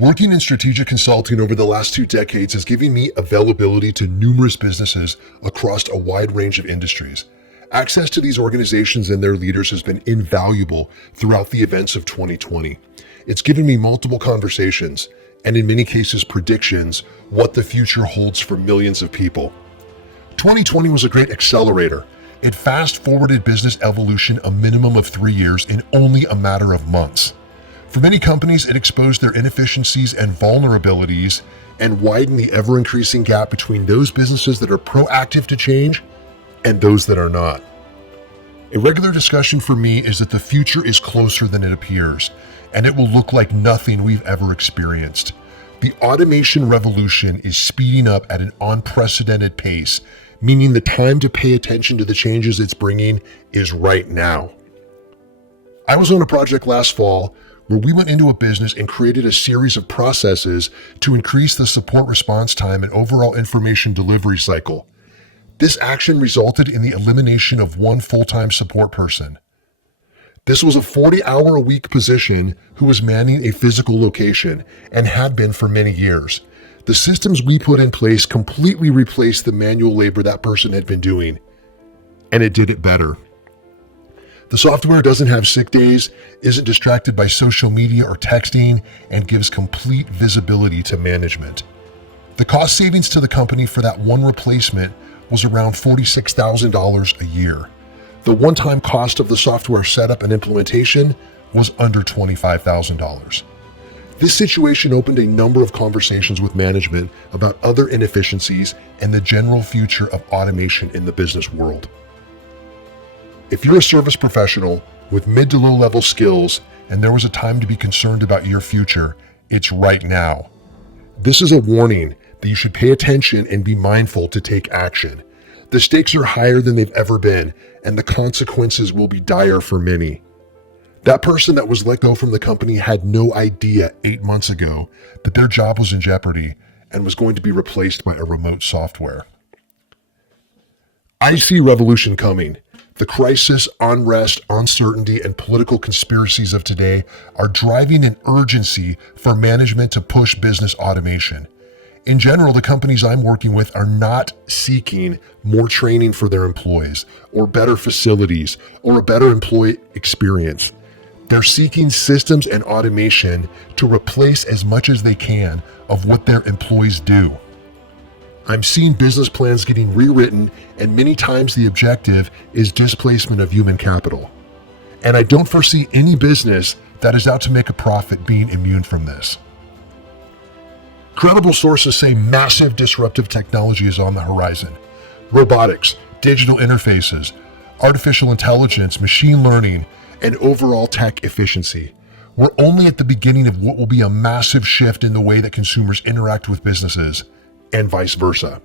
Working in strategic consulting over the last 2 decades has given me availability to numerous businesses across a wide range of industries. Access to these organizations and their leaders has been invaluable throughout the events of 2020. It's given me multiple conversations, and in many cases predictions, what the future holds for millions of people. 2020 was a great accelerator. It fast-forwarded business evolution a minimum of 3 years in only a matter of months. For many companies, it exposed their inefficiencies and vulnerabilities and widened the ever-increasing gap between those businesses that are proactive to change and those that are not. A regular discussion for me is that the future is closer than it appears, and it will look like nothing we've ever experienced. The automation revolution is speeding up at an unprecedented pace, meaning the time to pay attention to the changes it's bringing is right now. I was on a project last fall where we went into a business and created a series of processes to increase the support response time and overall information delivery cycle. This action resulted in the elimination of one full-time support person. This was a 40-hour-a-week position who was manning a physical location and had been for many years. The systems we put in place completely replaced the manual labor that person had been doing, and it did it better. The software doesn't have sick days, isn't distracted by social media or texting, and gives complete visibility to management. The cost savings to the company for that one replacement was around $46,000 a year. The one-time cost of the software setup and implementation was under $25,000. This situation opened a number of conversations with management about other inefficiencies and the general future of automation in the business world. If you're a service professional with mid to low level skills and there was a time to be concerned about your future, it's right now. This is a warning that you should pay attention and be mindful to take action. The stakes are higher than they've ever been, and the consequences will be dire for many. That person that was let go from the company had no idea 8 months ago that their job was in jeopardy and was going to be replaced by a remote software. I see revolution coming. The crisis, unrest, uncertainty, and political conspiracies of today are driving an urgency for management to push business automation. In general, the companies I'm working with are not seeking more training for their employees, or better facilities, or a better employee experience. They're seeking systems and automation to replace as much as they can of what their employees do. I'm seeing business plans getting rewritten, and many times the objective is displacement of human capital. And I don't foresee any business that is out to make a profit being immune from this. Credible sources say massive disruptive technology is on the horizon. Robotics, digital interfaces, artificial intelligence, machine learning, and overall tech efficiency. We're only at the beginning of what will be a massive shift in the way that consumers interact with businesses, and vice versa.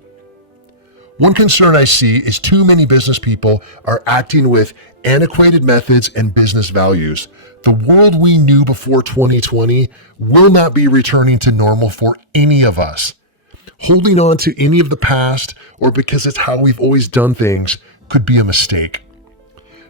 One concern I see is too many business people are acting with antiquated methods and business values. The world we knew before 2020 will not be returning to normal for any of us. Holding on to any of the past, or because it's how we've always done things, could be a mistake.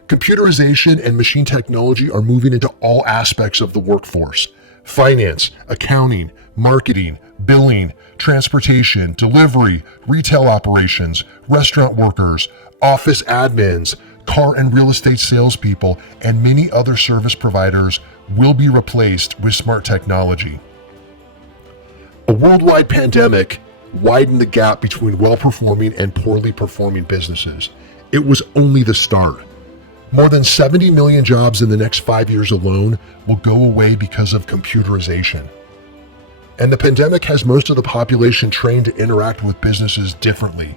Computerization and machine technology are moving into all aspects of the workforce: finance, accounting, marketing, billing, transportation, delivery, retail operations, restaurant workers, office admins, car and real estate salespeople, and many other service providers will be replaced with smart technology. A worldwide pandemic widened the gap between well-performing and poorly performing businesses. It was only the start. More than 70 million jobs in the next 5 years alone will go away because of computerization. And the pandemic has most of the population trained to interact with businesses differently.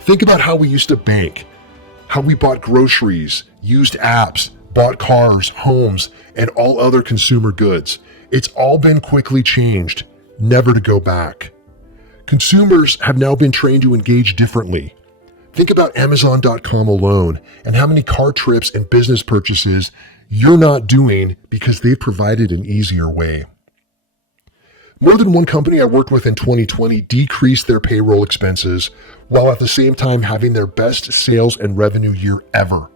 Think about how we used to bank, how we bought groceries, used apps, bought cars, homes, and all other consumer goods. It's all been quickly changed, never to go back. Consumers have now been trained to engage differently. Think about Amazon.com alone and how many car trips and business purchases you're not doing because they've provided an easier way. More than one company I worked with in 2020 decreased their payroll expenses while at the same time having their best sales and revenue year ever.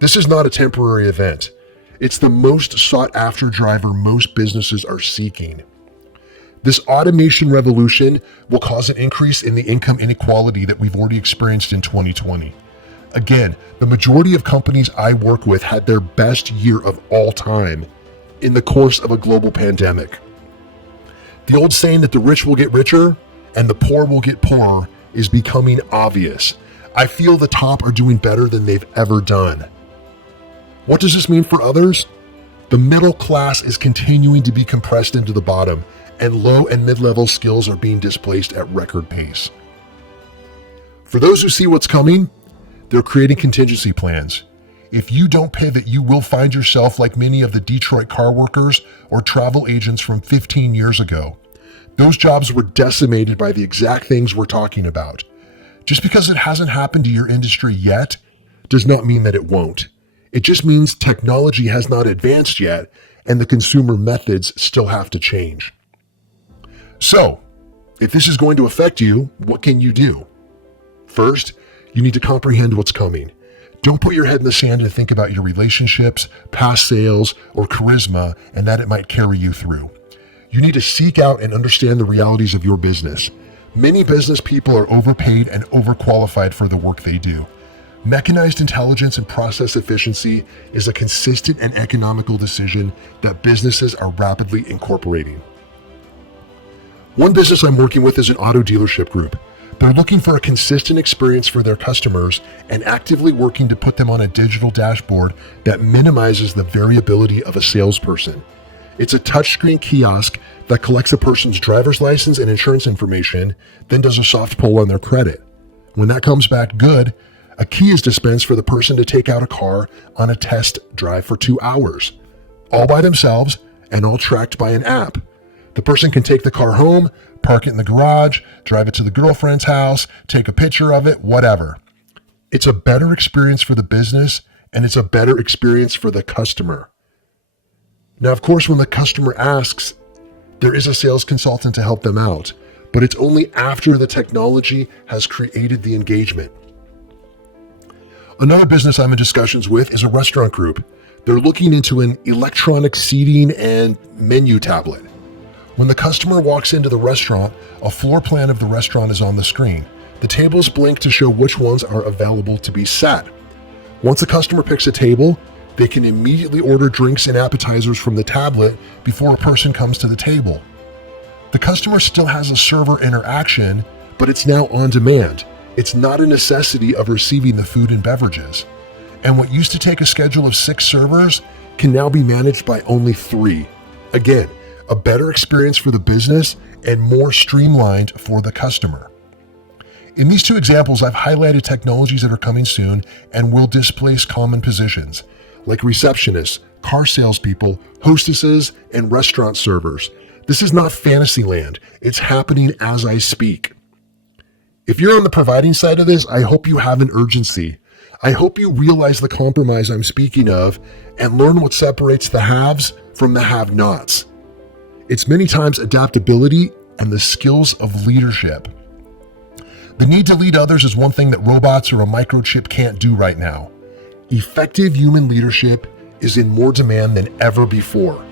This is not a temporary event. It's the most sought after driver most businesses are seeking. This automation revolution will cause an increase in the income inequality that we've already experienced in 2020. Again, the majority of companies I work with had their best year of all time in the course of a global pandemic. The old saying that the rich will get richer and the poor will get poorer is becoming obvious. I feel the top are doing better than they've ever done. What does this mean for others? The middle class is continuing to be compressed into the bottom, and low and mid-level skills are being displaced at record pace. For those who see what's coming, they're creating contingency plans. If you don't pivot, you will find yourself like many of the Detroit car workers or travel agents from 15 years ago. Those jobs were decimated by the exact things we're talking about. Just because it hasn't happened to your industry yet does not mean that it won't. It just means technology has not advanced yet, and the consumer methods still have to change. So, if this is going to affect you, what can you do? First, you need to comprehend what's coming. Don't put your head in the sand and think about your relationships, past sales, or charisma, and that it might carry you through. You need to seek out and understand the realities of your business. Many business people are overpaid and overqualified for the work they do. Mechanized intelligence and process efficiency is a consistent and economical decision that businesses are rapidly incorporating. One business I'm working with is an auto dealership group. They're looking for a consistent experience for their customers and actively working to put them on a digital dashboard that minimizes the variability of a salesperson. It's a touchscreen kiosk that collects a person's driver's license and insurance information, then does a soft pull on their credit. When that comes back good, a key is dispensed for the person to take out a car on a test drive for 2 hours, all by themselves and all tracked by an app. The person can take the car home, park it in the garage, drive it to the girlfriend's house, take a picture of it, whatever. It's a better experience for the business, and it's a better experience for the customer. Now, of course, when the customer asks, there is a sales consultant to help them out, but it's only after the technology has created the engagement. Another business I'm in discussions with is a restaurant group. They're looking into an electronic seating and menu tablet. When the customer walks into the restaurant, a floor plan of the restaurant is on the screen. The tables blink to show which ones are available to be sat. Once a customer picks a table, they can immediately order drinks and appetizers from the tablet before a person comes to the table. The customer still has a server interaction, but it's now on demand. It's not a necessity of receiving the food and beverages. And what used to take a schedule of 6 servers can now be managed by only 3. Again, a better experience for the business and more streamlined for the customer. In these 2 examples, I've highlighted technologies that are coming soon and will displace common positions, like receptionists, car salespeople, hostesses, and restaurant servers. This is not fantasy land. It's happening as I speak. If you're on the providing side of this, I hope you have an urgency. I hope you realize the compromise I'm speaking of and learn what separates the haves from the have-nots. It's many times adaptability and the skills of leadership. The need to lead others is one thing that robots or a microchip can't do right now. Effective human leadership is in more demand than ever before.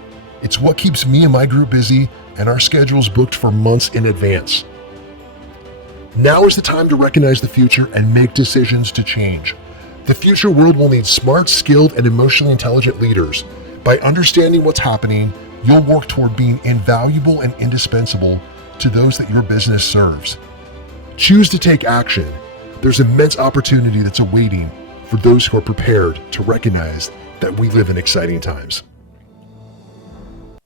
It's what keeps me and my group busy and our schedules booked for months in advance. Now is the time to recognize the future and make decisions to change. The future world will need smart, skilled, and emotionally intelligent leaders. By understanding what's happening, you'll work toward being invaluable and indispensable to those that your business serves. Choose to take action. There's immense opportunity that's awaiting for those who are prepared to recognize that we live in exciting times.